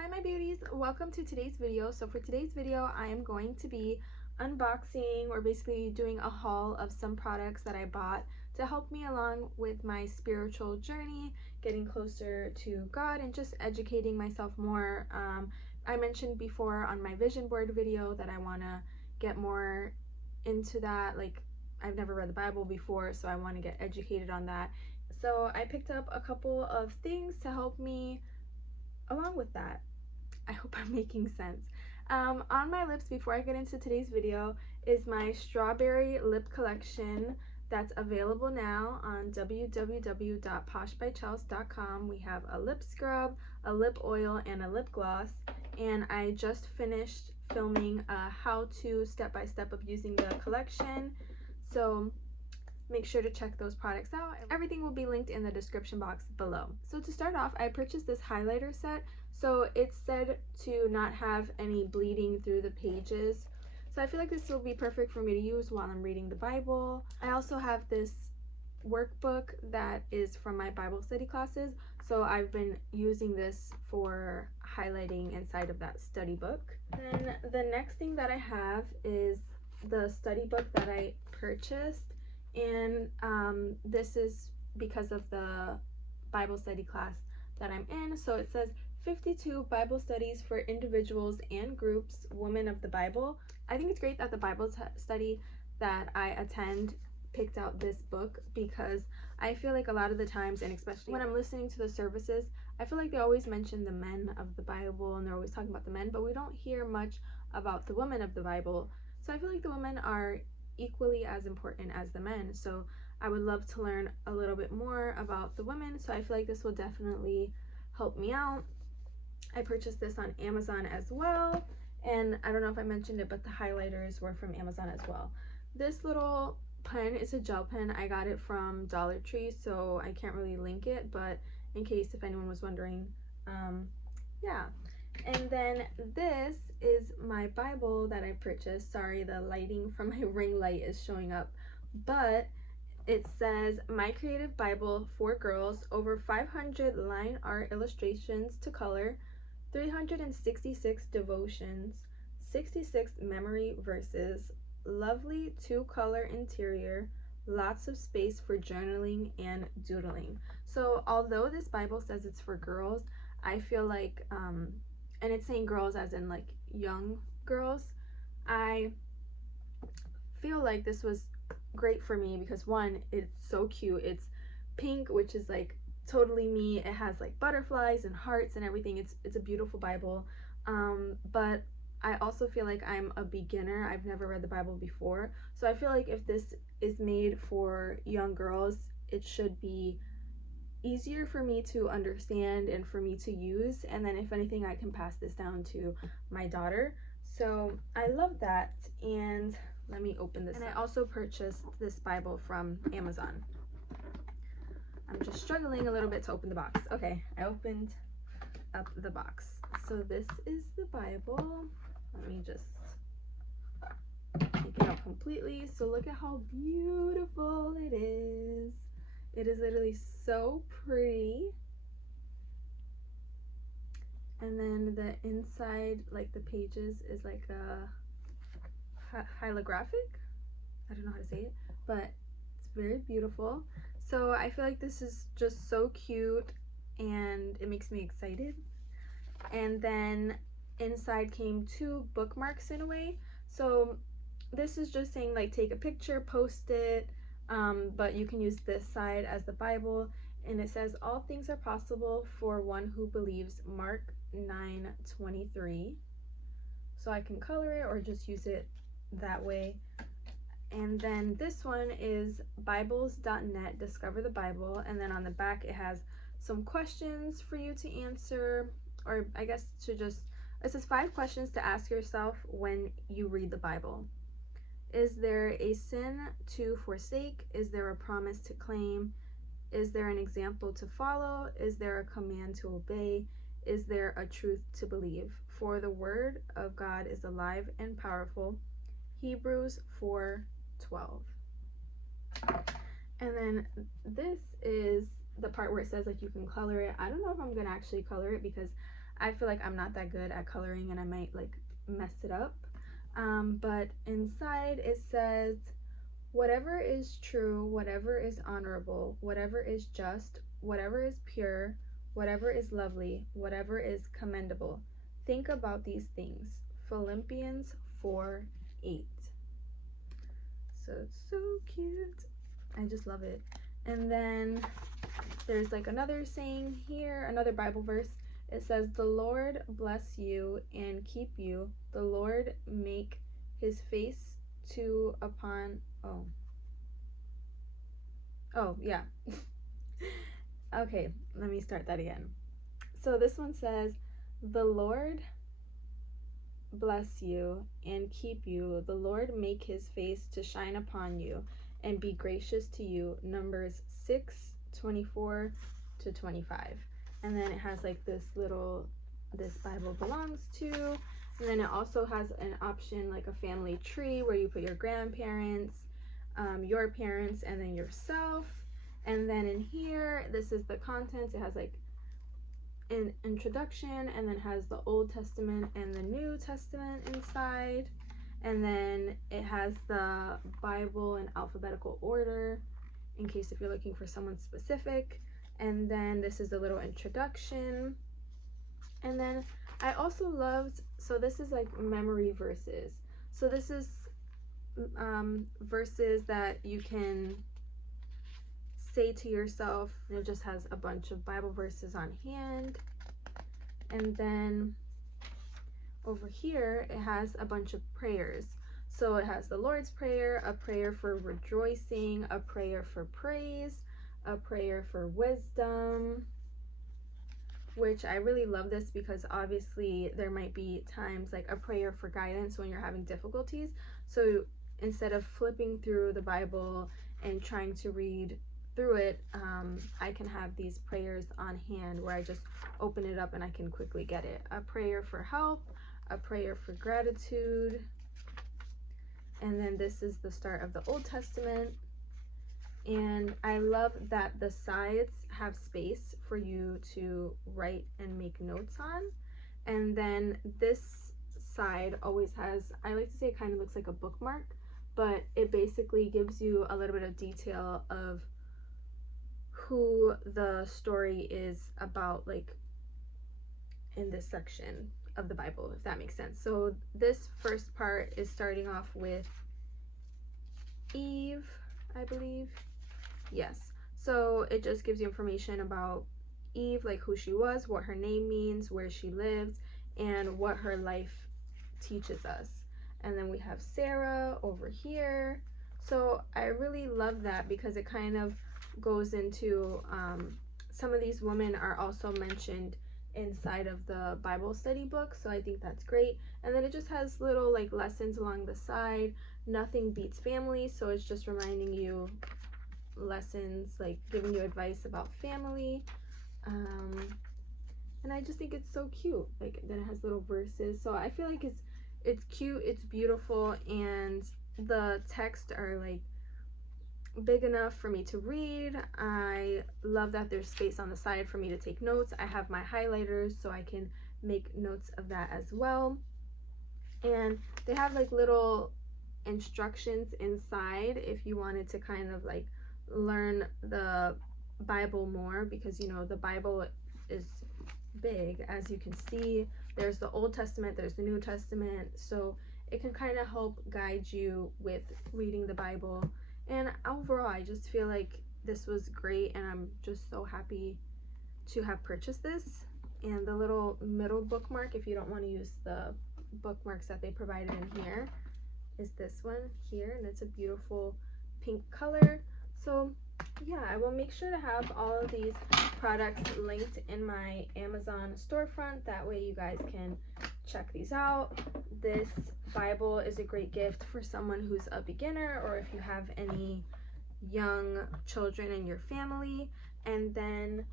Hi my beauties, welcome to today's video. So for today's video I am going to be unboxing or basically doing a haul of some products that I bought to help me along with my spiritual journey, getting closer to God and just educating myself more. I mentioned before on my vision board video that I want to get more into that. Like, I've never read the Bible before, so I want to get educated on that. So I picked up a couple of things to help me along with that. I hope I'm making sense. On my lips, before I get into today's video, is my strawberry lip collection that's available now on www.poshbychels.com. We have a lip scrub, a lip oil, and a lip gloss. And I just finished filming a how-to step-by-step of using the collection. So make sure to check those products out. Everything will be linked in the description box below. So to start off, I purchased this highlighter set. So it's said to not have any bleeding through the pages. So I feel like this will be perfect for me to use while I'm reading the Bible. I also have this workbook that is from my Bible study classes. So I've been using this for highlighting inside of that study book. Then the next thing that I have is the study book that I purchased. And this is because of the Bible study class that I'm in. So it says 52 Bible studies for individuals and groups, Women of the Bible. I think it's great that the Bible study that I attend picked out this book, because I feel like a lot of the times, and especially when I'm listening to the services, I feel like they always mention the men of the Bible and they're always talking about the men, but we don't hear much about the women of the Bible. So I feel like the women are equally as important as the men. So I would love to learn a little bit more about the women. So I feel like this will definitely help me out. I purchased this on Amazon as well. And I don't know if I mentioned it, but the highlighters were from Amazon as well. This little pen is a gel pen. I got it from Dollar Tree, so I can't really link it, but in case if anyone was wondering, yeah. And then this is my Bible that I purchased. Sorry, the lighting from my ring light is showing up, but it says My Creative Bible for Girls, over 500 line art illustrations to color, 366 devotions, 66 memory verses, lovely 2-color interior, lots of space for journaling and doodling. So although this Bible says it's for girls, I feel like and it's saying girls as in like young girls, I feel like this was great for me because, one, it's so cute. It's pink, which is like totally me. It has like butterflies and hearts and everything. It's a beautiful Bible. But I also feel like I'm a beginner. I've never read the Bible before. So I feel like if this is made for young girls, it should be easier for me to understand and for me to use, and then if anything I can pass this down to my daughter. So I love that. And let me open this. And I also purchased this Bible from Amazon. I'm just struggling a little bit to open the box. Okay, I opened up the box. So this is the Bible. Let me just take it out completely. So look at how beautiful it is. It is literally so pretty. And then the inside, like the pages, is like a holographic. I don't know how to say it, but it's very beautiful. So I feel like this is just so cute and it makes me excited. And then inside came 2 bookmarks in a way. So this is just saying like take a picture, post it, but you can use this side as the Bible, and it says all things are possible for one who believes, Mark 9:23. So I can color it or just use it that way. And then this one is bibles.net, discover the Bible, and then on the back it has some questions for you to answer, or I guess to just, it says 5 questions to ask yourself when you read the Bible. Is there a sin to forsake? Is there a promise to claim? Is there an example to follow? Is there a command to obey? Is there a truth to believe? For the word of God is alive and powerful. Hebrews 4:12. And then this is the part where it says like you can color it. I don't know if I'm gonna actually color it because I feel like I'm not that good at coloring and I might like mess it up. But inside it says, whatever is true, whatever is honorable, whatever is just, whatever is pure, whatever is lovely, whatever is commendable, think about these things. Philippians 4:8. So it's so cute. I just love it. And then there's like another saying here, another Bible verse. It says, the Lord bless you and keep you. The Lord make his face to upon, oh yeah. Okay, let me start that again. So this one says, the Lord bless you and keep you. The Lord make his face to shine upon you and be gracious to you. Numbers 6:24 to 25. And then it has like this little, this Bible belongs to. And then it also has an option like a family tree where you put your grandparents, your parents, and then yourself. And then in here, this is the contents. It has like an introduction, and then has the Old Testament and the New Testament inside. And then it has the Bible in alphabetical order in case if you're looking for someone specific. And then this is a little introduction. And then I also loved, so this is like memory verses. So this is verses that you can say to yourself. And it just has a bunch of Bible verses on hand. And then over here it has a bunch of prayers. So it has the Lord's Prayer, a prayer for rejoicing, a prayer for praise, a prayer for wisdom, which I really love this because obviously there might be times like a prayer for guidance when you're having difficulties. So instead of flipping through the Bible and trying to read through it, I can have these prayers on hand where I just open it up and I can quickly get it. A prayer for help, a prayer for gratitude. And then this is the start of the Old Testament. And I love that the sides have space for you to write and make notes on. And then this side always has, I like to say it kind of looks like a bookmark, but it basically gives you a little bit of detail of who the story is about, like in this section of the Bible, if that makes sense. So this first part is starting off with Eve, I believe. Yes. So it just gives you information about Eve, like who she was, what her name means, where she lived, and what her life teaches us. And then we have Sarah over here. So I really love that because it kind of goes into some of these women are also mentioned inside of the Bible study book, so I think that's great. And then it just has little like lessons along the side. Nothing beats family, so it's just reminding you lessons, like giving you advice about family. And I just think it's so cute. Like then it has little verses, so I feel like it's cute, it's beautiful, and the text are like big enough for me to read. I love that there's space on the side for me to take notes. I have my highlighters so I can make notes of that as well. And they have like little instructions inside if you wanted to kind of like learn the Bible more, because you know the Bible is big, as you can see. There's the Old Testament, there's the New Testament, so it can kind of help guide you with reading the Bible. And overall, I just feel like this was great, and I'm just so happy to have purchased this. And the little middle bookmark, if you don't want to use the bookmarks that they provided in here, is this one here, and it's a beautiful pink color. So yeah, I will make sure to have all of these products linked in my Amazon storefront. That way you guys can check these out. This Bible is a great gift for someone who's a beginner, or if you have any young children in your family. And then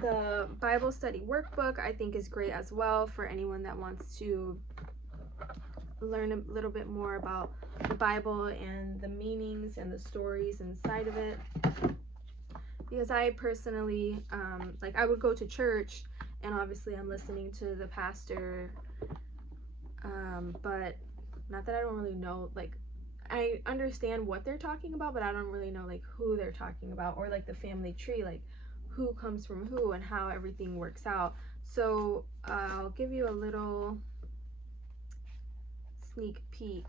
the Bible study workbook I think is great as well for anyone that wants to learn a little bit more about the Bible and the meanings and the stories inside of it. Because I personally, like I would go to church and obviously I'm listening to the pastor, but not that I don't really know, like, I understand what they're talking about, but I don't really know like who they're talking about, or like the family tree, like who comes from who and how everything works out. So I'll give you a little sneak peek.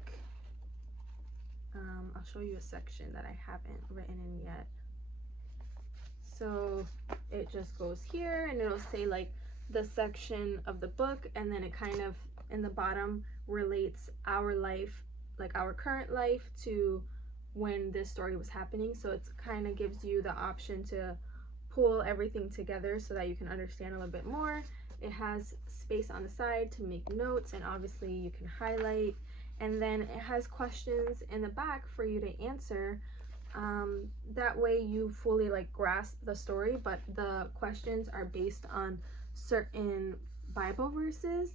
I'll show you a section that I haven't written in yet. So it just goes here and it'll say like the section of the book, and then it kind of in the bottom relates our life, like our current life, to when this story was happening. So it's kind of gives you the option to pull everything together so that you can understand a little bit more. It has space on the side to make notes, and obviously you can highlight, and then it has questions in the back for you to answer. That way you fully like grasp the story, but the questions are based on certain Bible verses.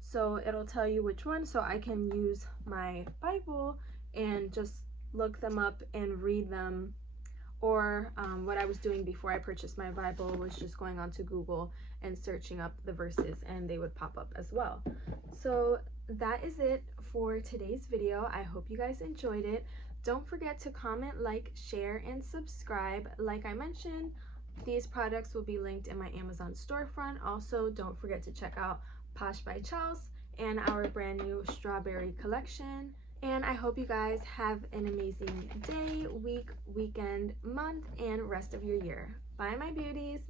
So it'll tell you which one, so I can use my Bible and just look them up and read them. Or what I was doing before I purchased my Bible was just going onto Google and searching up the verses, and they would pop up as well. So that is it for today's video. I hope you guys enjoyed it. Don't forget to comment, like, share, and subscribe. Like I mentioned, these products will be linked in my Amazon storefront. Also, don't forget to check out Posh by Charles and our brand new strawberry collection. And I hope you guys have an amazing day, week, weekend, month, and rest of your year. Bye, my beauties.